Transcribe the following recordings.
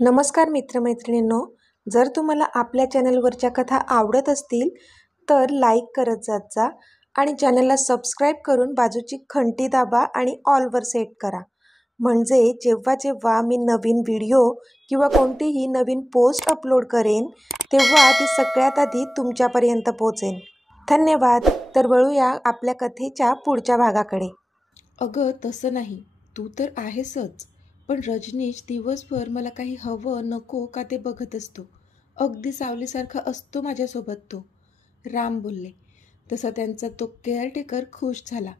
नमस्कार मित्रमैत्रिणींनो, जर तुम्हाला आपल्या चॅनलवरच्या कथा आवडत असतील तर लाईक करत जात जा आणि चॅनलला सबस्क्राईब करून बाजूची घंटी दाबा आणि ऑलवर सेट करा. म्हणजे जेव्हा जेव्हा मी नवीन व्हिडिओ किंवा कोणतीही नवीन पोस्ट अपलोड करेन तेव्हा ती सगळ्यात आधी तुमच्यापर्यंत पोहोचेल. धन्यवाद. तर वळूया आपल्या कथेच्या पुढच्या भागाकडे. अगं तसं नाही, तू तर आहेसच, पण रजनीश दिवसभर मला काही हवं नको का ते बघत असतो. अगदी सावलीसारखा असतो माझ्यासोबत तो. राम बोलले. तसा त्यांचा तो केअरटेकर खुश झाला.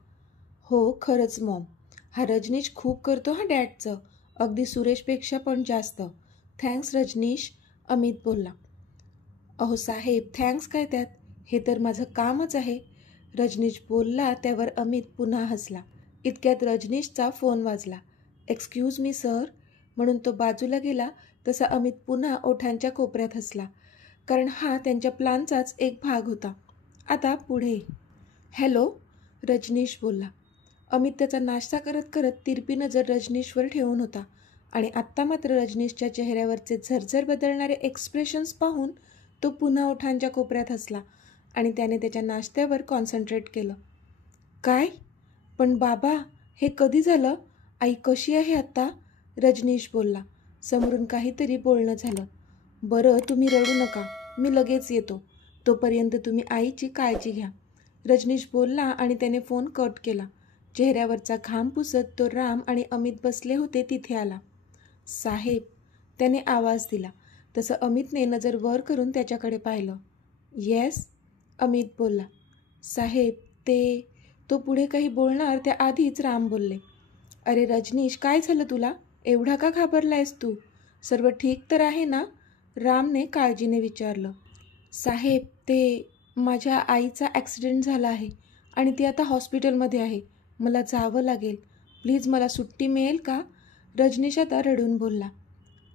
हो खरंच मॉम, हा रजनीश खूप करतो हा डॅडचं, अगदी सुरेशपेक्षा पण जास्त. थँक्स रजनीश, अमित बोलला. अहो साहेब, थँक्स काय त्यात, हे तर माझं कामच आहे, रजनीश बोलला. त्यावर अमित पुन्हा हसला. इतक्यात रजनीशचा फोन वाजला. एक्सक्यूज मी सर, म्हणून तो बाजूला गेला. तसा अमित पुन्हा ओठांच्या कोपऱ्यात हसला, कारण हा त्यांच्या प्लानचाच एक भाग होता. आता पुढे. हॅलो, रजनीश बोलला. अमित त्याचा नाश्ता करत करत तिरपी नजर रजनीशवर ठेवून होता आणि आत्ता मात्र रजनीशच्या चेहऱ्यावरचे झरझर बदलणारे एक्सप्रेशन्स पाहून तो पुन्हा ओठांच्या कोपऱ्यात हसला आणि त्याने त्याच्या नाश्त्यावर कॉन्सन्ट्रेट केलं. काय? पण बाबा, हे कधी झालं? आई कशी आहे आत्ता? रजनीश बोलला. समोरून काहीतरी बोलणं झालं. बरं, तुम्ही रडू नका, मी लगेच येतो. तोपर्यंत तुम्ही आईची काळजी घ्या, रजनीश बोलला आणि त्याने फोन कट केला. चेहऱ्यावरचा घाम पुसत तो राम आणि अमित बसले होते तिथे आला. साहेब, त्याने आवाज दिला. तसं अमितने नजर वर करून त्याच्याकडे पाहिलं. येस, अमित बोलला. साहेब, तो पुढे काही बोलणार त्याआधीच राम बोलले. अरे रजनीश, काय झालं तुला? एवढा का घाबरलायस तू? सर्व ठीक तर आहे ना? रामने काळजीने विचारलं. साहेब, माझ्या आईचा ॲक्सिडेंट झाला आहे आणि ती आता हॉस्पिटलमध्ये आहे. मला जावं लागेल. प्लीज मला सुट्टी मिळेल का? रजनीश आता रडून बोलला.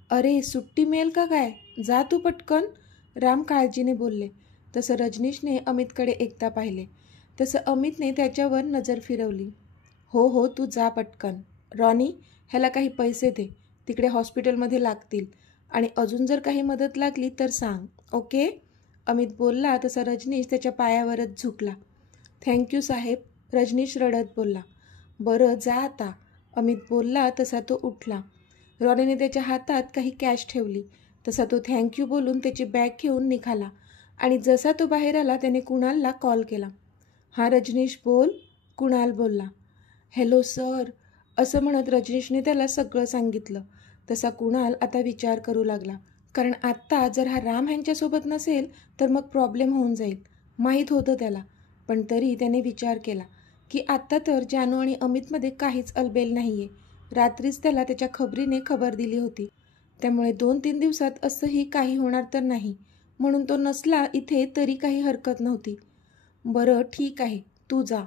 अरे सुट्टी मिळेल का काय? जा तू पटकन, राम काळजीने बोलले. तसं रजनीशने अमितकडे एकदा पाहिले. तसं अमितने त्याच्यावर नजर फिरवली. हो हो, तू जा पटकन. रॉनी, ह्याला काही पैसे दे, तिकडे हॉस्पिटलमध्ये लागतील, आणि अजून जर काही मदत लागली तर सांग, ओके? अमित बोलला. तसा रजनीश त्याच्या पायावरच झुकला. थँक्यू साहेब, रजनीश रडत बोलला. बरं जा आता, अमित बोलला. तसा तो उठला. रॉनीने त्याच्या हातात काही कॅश ठेवली. तसा तो थँक्यू बोलून त्याची बॅग घेऊन निघाला आणि जसा तो बाहेर आला त्याने कुणालला कॉल केला. हां रजनीश बोल, कुणाल बोलला. हॅलो सर, असं म्हणत रजनीशने त्याला सगळं सांगितलं. तसा कुणाल आता विचार करू लागला, कारण आत्ता जर हा राम ह्यांच्यासोबत नसेल तर मग प्रॉब्लेम होऊन जाईल, माहीत होतं त्याला. पण तरी त्याने विचार केला की आत्ता तर जानू आणि अमितमध्ये काहीच अलबेल नाही आहे. रात्रीच त्याला त्याच्या खबरीने खबर दिली होती, त्यामुळे 2-3 दिवसात असंही काही होणार तर नाही, म्हणून तो नसला इथे तरी काही हरकत नव्हती. बरं ठीक आहे, तू जा,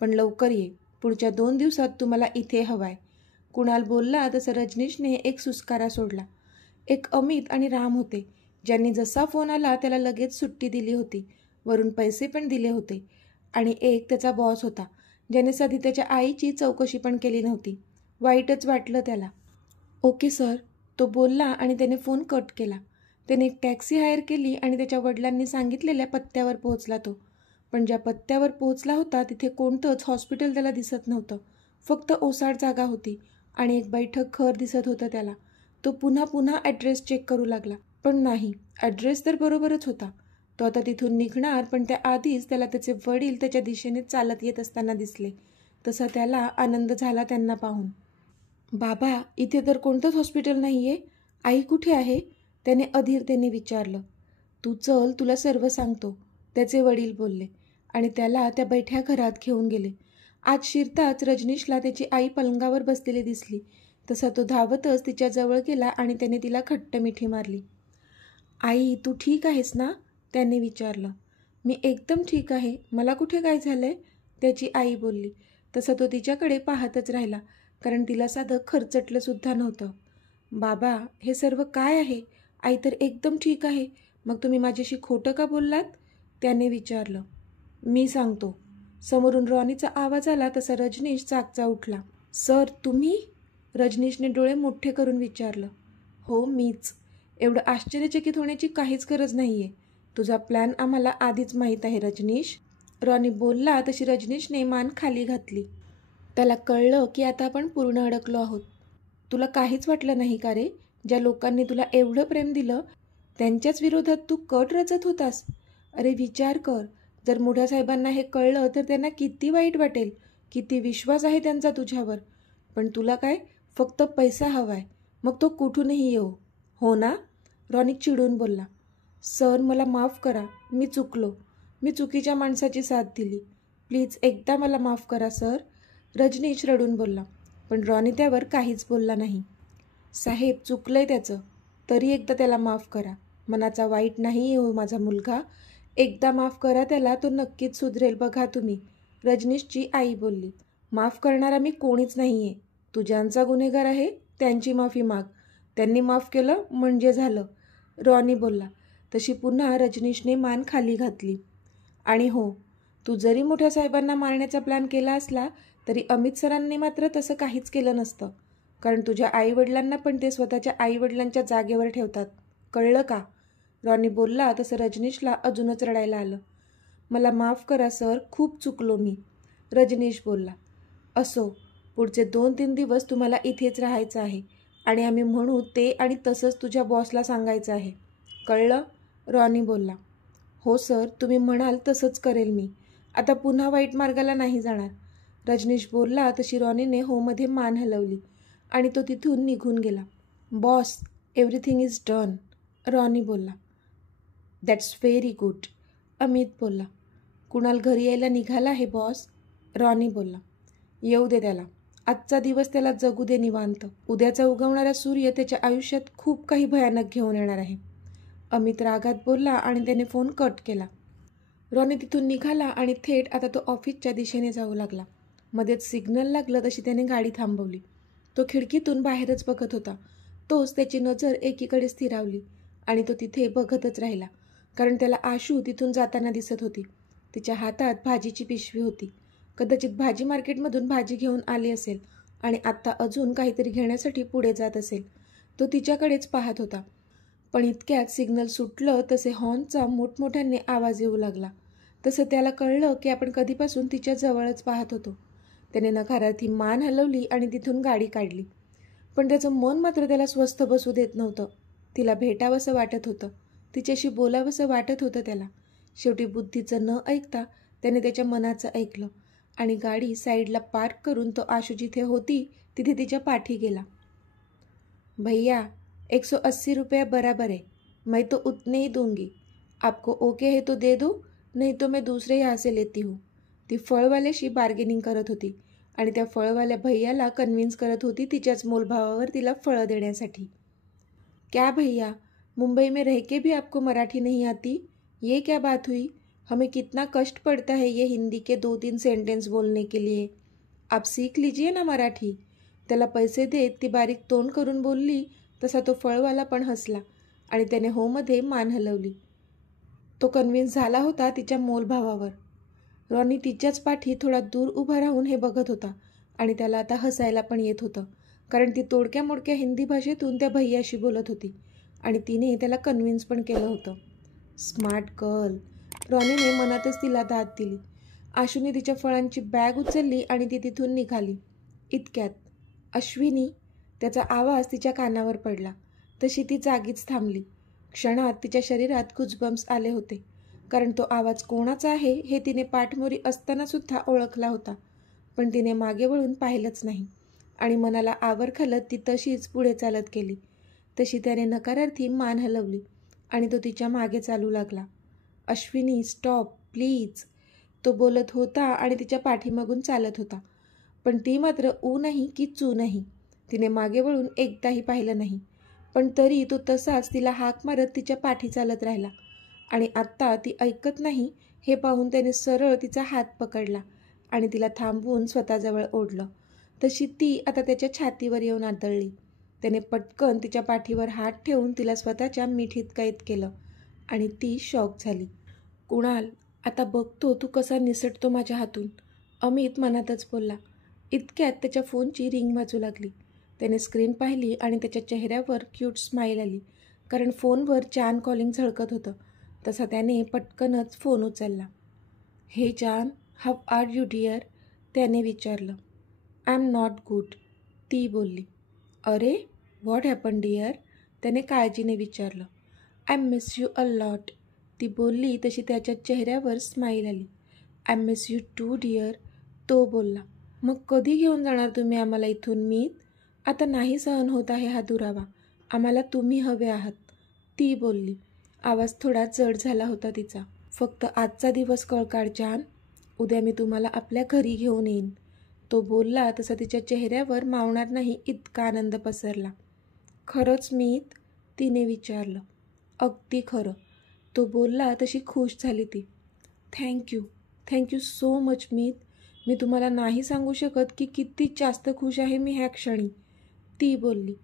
पण लवकर ये. पुढच्या 2 दिवसात तुम्हाला इथे हवाय, कुणाल बोलला. तसं रजनीशने एक सुस्कारा सोडला. एक अमित आणि राम होते, ज्यांनी जसा फोन आला त्याला लगेच सुट्टी दिली होती, वरून पैसे पण दिले होते. आणि एक त्याचा बॉस होता, ज्याने साधी त्याच्या आईची चौकशी पण केली नव्हती. वाईटच वाटलं त्याला. ओके सर, तो बोलला आणि त्याने फोन कट केला. त्याने एक टॅक्सी हायर केली आणि त्याच्या वडिलांनी सांगितलेल्या पत्त्यावर पोहोचला तो. पण ज्या पत्त्यावर पोहोचला होता तिथे कोणतंच हॉस्पिटल त्याला दिसत नव्हतं. फक्त ओसाड जागा होती आणि एक बैठक घर दिसत होतं त्याला. तो पुन्हा पुन्हा ॲड्रेस चेक करू लागला, पण नाही, ॲड्रेस तर बरोबरच होता. तो आता तिथून निघणार, पण त्याआधीच त्याला त्याचे वडील त्याच्या दिशेने चालत येत असताना दिसले. तसा त्याला आनंद झाला त्यांना पाहून. बाबा, इथे तर कोणतंच हॉस्पिटल नाही आहे, आई कुठे आहे? त्याने अधीरतेने विचारलं. तू चल, तुला सर्व सांगतो, त्याचे वडील बोलले आणि त्याला त्या बैठ्या घरात घेऊन गेले. आज शिरताच रजनीशला त्याची आई पलंगावर बसलेली दिसली. तसा तो धावतच तिच्या जवळ गेला आणि त्याने तिला घट्ट मिठी मारली. आई, तू ठीक आहेस ना? त्याने विचारलं. मी एकदम ठीक आहे, मला कुठे काय झालंय? त्याची आई बोलली. तसा तो तिच्याकडे पाहतच राहिला, कारण तिला साधं खरचटलं सुद्धा नव्हतं. बाबा, हे सर्व काय आहे? आई तर एकदम ठीक आहे, मग तुम्ही माझ्याशी खोटं का बोललात? त्याने विचारलं. मी सांगतो, समोरून रॉनीचा आवाज आला. तसा रजनीश जागचा उठला. सर, तुम्ही? रजनीशने डोळे मोठे करून विचारलं. हो मीच. एवढं आश्चर्यचकित होण्याची काहीच गरज नाही आहे. तुझा प्लॅन आम्हाला आधीच माहीत आहे रजनीश. रॉनी बोलला तशी रजनीशने मान खाली घातली. त्याला कळलं की आता आपण पूर्ण अडकलो आहोत. तुला काहीच वाटलं नाही का रे? ज्या लोकांनी तुला एवढं प्रेम दिलं त्यांच्याच विरोधात तू कट रचत होतास. अरे विचार कर, जर मोठ्या साहेबांना हे कळलं तर त्यांना किती वाईट वाटेल. किती विश्वास आहे त्यांचा तुझ्यावर. पण तुला काय, फक्त पैसा हवाय, मग तो कुठूनही येऊ. हो ना? रॉनी चिडून बोलला. सर मला माफ करा, मी चुकलो. मी चुकीच्या माणसाची साथ दिली. प्लीज एकदा मला माफ करा सर. रजनीश रडून बोलला. पण रॉनी त्यावर काहीच बोलला नाही. साहेब चुकलंय त्याचं, तरी एकदा त्याला माफ करा. मनाचा वाईट नाही हो माझा मुलगा. एकदा माफ करा त्याला, तो नक्कीच सुधरेल बघा तुम्ही. रजनीशची आई बोलली. माफ करणारा मी कोणीच नाही आहे. तू ज्यांचा गुन्हेगार आहे त्यांची माफी माग. त्यांनी माफ केलं म्हणजे झालं. रॉनी बोलला. तशी पुन्हा रजनीशने मान खाली घातली. आणि हो, तू जरी मोठ्या साहेबांना मारण्याचा प्लॅन केला असला तरी अमित सरांनी मात्र तसं काहीच केलं नसतं. कारण तुझ्या आईवडिलांना पण ते स्वतःच्या आईवडिलांच्या जागेवर ठेवतात. कळलं का? रॉनी बोलला तसं रजनीशला अजूनच रडायला आलं. मला माफ करा सर, खूप चुकलो मी. रजनीश बोलला. असो, पुढचे 2-3 दिवस तुम्हाला इथेच राहायचं आहे आणि आम्ही म्हणू ते आणि तसंच तुझ्या बॉसला सांगायचं आहे. कळलं? रॉनी बोलला. हो सर, तुम्ही म्हणाल तसंच करेल मी. आता पुन्हा वाईट मार्गाला नाही जाणार. रजनीश बोलला तशी रॉनीने होमध्ये मान हलवली आणि तो तिथून निघून गेला. Boss, everything is done. Ronnie बोलला. That's very good. अमित बोलला. कुणाल घरी यायला निघाला आहे बॉस. रॉनी बोलला. येऊ दे त्याला. आजचा दिवस त्याला जगू दे निवांत. उद्याचा उगवणारा सूर्य त्याच्या आयुष्यात खूप काही भयानक घेऊन येणार आहे. अमित रागात बोलला आणि त्याने फोन कट केला. रॉनी तिथून निघाला आणि थेट आता तो ऑफिसच्या दिशेने जाऊ लागला. मध्येच सिग्नल लागलं तशी त्याने गाडी थांबवली. तो खिडकीतून बाहेरच बघत होता. तोच त्याची नजर एकीकडे स्थिरावली आणि तो तिथे बघतच राहिला. कारण त्याला आशू तिथून जाताना दिसत होती. तिच्या हातात भाजीची पिशवी होती. कदाचित भाजी मार्केटमधून भाजी घेऊन आली असेल आणि आत्ता अजून काहीतरी घेण्यासाठी पुढे जात असेल. तो तिच्याकडेच पाहत होता. पण इतक्यात सिग्नल सुटलं तसे हॉर्नचा मोठमोठ्याने आवाज येऊ लागला. तसं त्याला कळलं की आपण कधीपासून तिच्या जवळच पाहत होतो. त्याने नकारार्थी मान हलवली आणि तिथून गाडी काढली. पण त्याचं मन मात्र त्याला स्वस्थ बसू देत नव्हतं. तिला भेटावंसं वाटत होतं. तिच्याशी बोलावंसं वाटत होतं त्याला. शेवटी बुद्धीचं न ऐकता त्याने त्याच्या मनाचं ऐकलं आणि गाडी साईडला पार्क करून तो आशू जिथे होती तिथे तिच्या पाठी गेला. भैया, 180 रुपये बराबर है. मैं तो उतने ही दूंगी. आपको ओके है तो दे दो, नहीं तो मैं दूसरे यहाँ से लेती हूँ. ती फळवाल्याशी बार्गेनिंग करत होती आणि त्या फळवाल्या भैयाला कन्व्हिन्स करत होती तिच्याच मोलभावावर तिला फळं देण्यासाठी. क्या भैया, मुंबई में रह के भी आपको मराठी नहीं आती? ये क्या बात हुई? हमें कितना कष्ट पड़ता है ये हिंदी के 2-3 सेंटेंस बोलने के लिए. आप सीख लीजिए ना मराठी. त्याला पैसे देत ती बारीक तोंड करून बोलली तसा तो फळवाला पण हसला आणि त्याने होमध्ये मान हलवली. तो कन्व्हिन्स झाला होता तिच्या मोलभावावर. रॉनी तिच्याच पाठी थोडा दूर उभा राहून हे बघत होता आणि त्याला आता हसायला पण येत होतं. कारण ती तोडक्या मोडक्या हिंदी भाषेतून त्या भैयाशी बोलत होती आणि तिने त्याला कन्व्हिन्स पण केलं होतं. Smart girl. रॉनीने मनातच तिला दाद दिली. आशूने तिच्या फळांची बॅग उचलली आणि ती तिथून निघाली. इतक्यात अश्विनी, त्याचा आवाज तिच्या कानावर पडला. तशी ती जागीच थांबली. क्षणात तिच्या शरीरात गुजबम्स आले होते. कारण तो आवाज कोणाचा आहे हे तिने पाठमोरी असतानासुद्धा ओळखला होता. पण तिने मागे वळून पाहिलंच नाही आणि मनाला आवर घालत ती तशीच पुढे चालत गेली. तशी त्याने नकारार्थी मान हलवली आणि तो तिच्या मागे चालू लागला. Ashwini, stop please. तो बोलत होता आणि तिच्या पाठीमागून चालत होता. पण ती मात्र ऊ नाही की चू नाही. तिने मागे वळून एकदाही पाहिलं नाही. पण तरी तो तसाच तिला हाक मारत तिच्या पाठी चालत राहिला आणि आत्ता ती ऐकत नाही हे पाहून त्याने सरळ तिचा हात पकडला आणि तिला थांबवून स्वतःजवळ ओढलं. तशी ती आता त्याच्या छातीवर येऊन आदळली. त्याने पटकन तिच्या पाठीवर हात ठेवून तिला स्वतःच्या मिठीत कैद केलं आणि ती शॉक झाली. कुणाल, आता बघतो तू कसा निसटतो माझ्या हातून. अमित मनातच बोलला. इतक्यात त्याच्या फोनची रिंग वाजू लागली. त्याने स्क्रीन पाहिली आणि त्याच्या चेहऱ्यावर क्यूट स्माईल आली, कारण फोनवर जान कॉलिंग झळकत होतं. तसा त्याने पटकनच फोन उचलला. हे जान, हाव आर यू डिअर? त्याने विचारलं. आय एम नॉट गुड, ती बोलली. अरे, व्हॉट हॅपन डिअर? त्याने काळजीने विचारलं. I miss you a lot, ती बोलली तशी त्याच्या चेहऱ्यावर स्माईल आली. I miss you too dear, तो बोलला. मग कधी घेऊन जाणार तुम्ही आम्हाला इथून मीत? आता नाही सहन होत आहे हा दुरावा, आम्हाला तुम्ही हवे आहात, ती बोलली. आवाज थोडा जड झाला होता तिचा. फक्त आजचा दिवस कळकाढ जान, उद्या मी तुम्हाला आपल्या घरी घेऊन येईन, तो बोलला तसा तिच्या चेहऱ्यावर मावणार नाही इतका आनंद पसरला. खरंच मीत? तिने विचारलं. अगदी खरं, तो बोलला तशी खुश झाली ती. थँक्यू सो मच मीत, मी तुम्हाला नाही सांगू शकत की किती जास्त खुश आहे मी ह्या क्षणी, ती बोलली.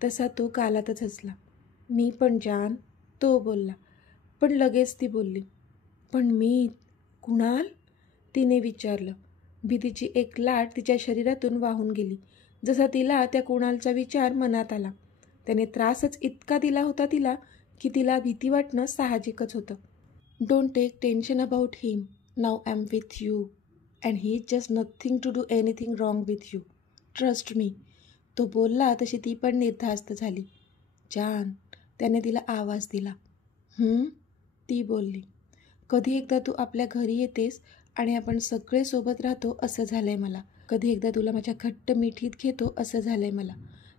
तसा तो गालातच हसला. मी पण जान, तो बोलला. पण लगेच ती बोलली. पण मीत, कुणाल? तिने विचारलं. भीतीची एक लाट तिच्या शरीरातून वाहून गेली, जसा तिला त्या कुणालचा विचार मनात आला. त्याने त्रासच इतका दिला होता तिला की तिला भीती वाटणं साहजिकच होतं. Don't take tension about him, now I am with you and he is just nothing to do anything wrong with you, trust me, तो बोलला तशी ती पण निर्धास्त झाली. जान, त्याने तिला आवाज दिला. ती बोलली. कधी एकदा तू आपल्या घरी येतेस आणि आपण सगळे सोबत राहतो असं झालंय मला. कधी एकदा तुला माझ्या घट्ट मिठीत घेतो असं झालंय मला.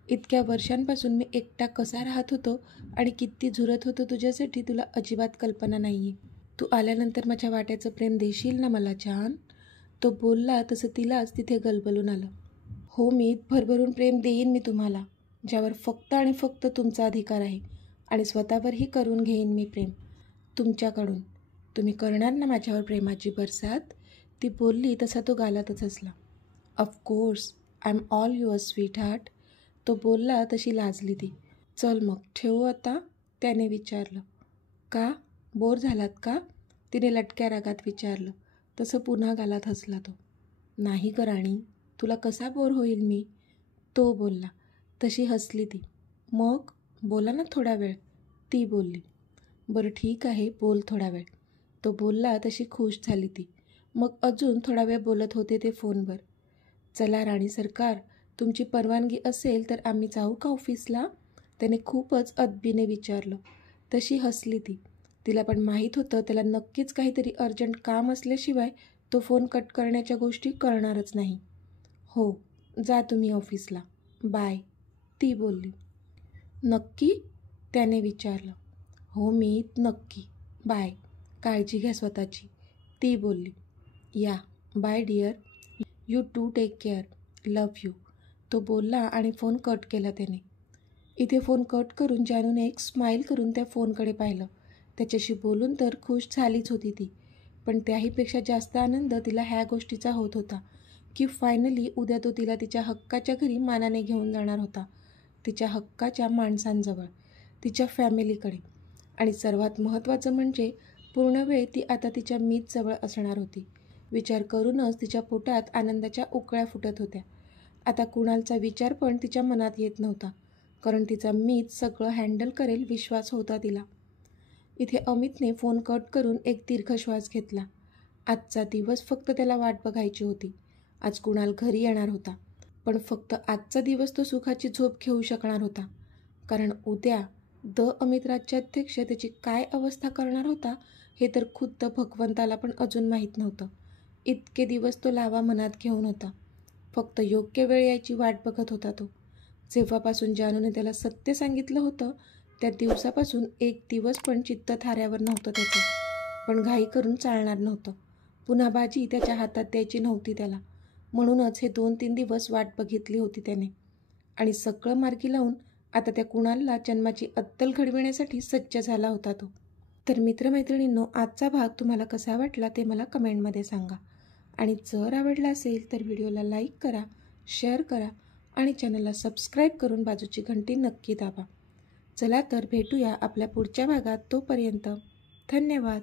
इतक्या वर्षांपासून मी एकटा कसा राहत होतो आणि किती झुरत होतो तुझ्यासाठी तुला अजिबात कल्पना नाही आहे. तू आल्यानंतर माझ्या वाट्याचं प्रेम देशील ना मला जान? तो बोलला तसं तिलाच तिथे गलबलून आलं. हो मीत, भरभरून प्रेम देईन मी तुम्हाला, ज्यावर फक्त आणि फक्त तुमचा अधिकार आहे, आणि स्वतःवरही करून घेईन मी प्रेम तुमच्याकडून. तुम्ही करणार ना माझ्यावर प्रेमाची बरसात? ती बोलली तसा तो गालातच हसला. Of course, I am all yours sweet heart, तो बोलला तशी लाजली ती. चल मग ठेवू आता, त्याने विचारलं. का, बोर झालात का? तिने लटक्या रागात विचारलं. तसं पुन्हा गालात हसला तो. नाही ग राणी, तुला कसा बोर होईल मी, तो बोलला. तशी हसली ती. मग बोला ना थोडा वेळ, ती बोलली. बरं ठीक आहे, बोल थोडा वेळ, तो बोलला तशी खुश झाली ती. मग अजून थोडा वेळ बोलत होते ते फोनवर. चला राणी सरकार, तुमची परवानगी असेल तर आम्ही जाऊ का ऑफिसला? त्याने खूपच अदबीने विचारलं. तशी हसली ती. तिला पण माहीत होतं त्याला नक्कीच काहीतरी अर्जंट काम असल्याशिवाय तो फोन कट करण्याच्या गोष्टी करणारच नाही. हो, जा तुम्ही ऑफिसला, बाय, ती बोलली. नक्की? त्याने विचारलं. हो मीत, नक्की, बाय, काळजी घ्या स्वतःची, ती बोलली. Yeah, bye dear, you too take care, love you, तो बोलला आणि फोन कट केला त्याने. इथे फोन कट करून जानूने एक स्माईल करून त्या फोनकडे पाहिलं. त्याच्याशी बोलून तर खुश झालीच होती ती, पण त्याहीपेक्षा जास्त आनंद तिला ह्या गोष्टीचा होत होता की फायनली उद्या तो तिला तिच्या हक्काच्या घरी मानाने घेऊन जाणार होता, तिच्या हक्काच्या माणसांजवळ, तिच्या फॅमिलीकडे. आणि सर्वात महत्त्वाचं म्हणजे पूर्ण वेळ ती आता तिच्या मीतजवळ असणार होती. विचार करूनच तिच्या पोटात आनंदाच्या उकळ्या फुटत होत्या. आता कुणालचा विचार पण तिच्या मनात येत नव्हता, कारण तिचा मीत सगळं हँडल करेल विश्वास होता तिला. इथे अमितने फोन कट करून एक दीर्घ श्वास घेतला. आजचा दिवस फक्त त्याला वाट बघायची होती. आज कुणाल घरी येणार होता, पण फक्त आजचा दिवस तो सुखाची झोप घेऊ शकणार होता, कारण उद्या अमित राज्याध्यक्ष त्याची काय अवस्था करणार होता हे तर खुद्द भगवंताला पण अजून माहीत नव्हतं. इतके दिवस तो लावा मनात घेऊन होता, फक्त योग्य वेळ यायची वाट बघत होता तो. जेव्हापासून जानूने त्याला सत्य सांगितलं होतं त्या दिवसापासून एक दिवस पण चित्त थाऱ्यावर नव्हतं त्याचं. पण घाई करून चालणार नव्हतं, पुन्हा बाजी त्याच्या हातात द्यायची नव्हती त्याला. म्हणूनच हे 2-3 दिवस वाट बघितली होती त्याने, आणि सगळं मार्गी लावून आता त्या कुणालला जन्माची अद्दल घडविण्यासाठी सज्ज झाला होता तो. तर मित्रमैत्रिणींनो, आजचा भाग तुम्हाला कसा वाटला ते मला कमेंटमध्ये सांगा. आणि जर आवडला असेल तर व्हिडिओला लाईक करा, शेअर करा आणि चॅनलला सबस्क्राईब करून बाजूची घंटी नक्की दाबा. चला तर भेटूया आपल्या पुढच्या भागात. तोपर्यंत धन्यवाद.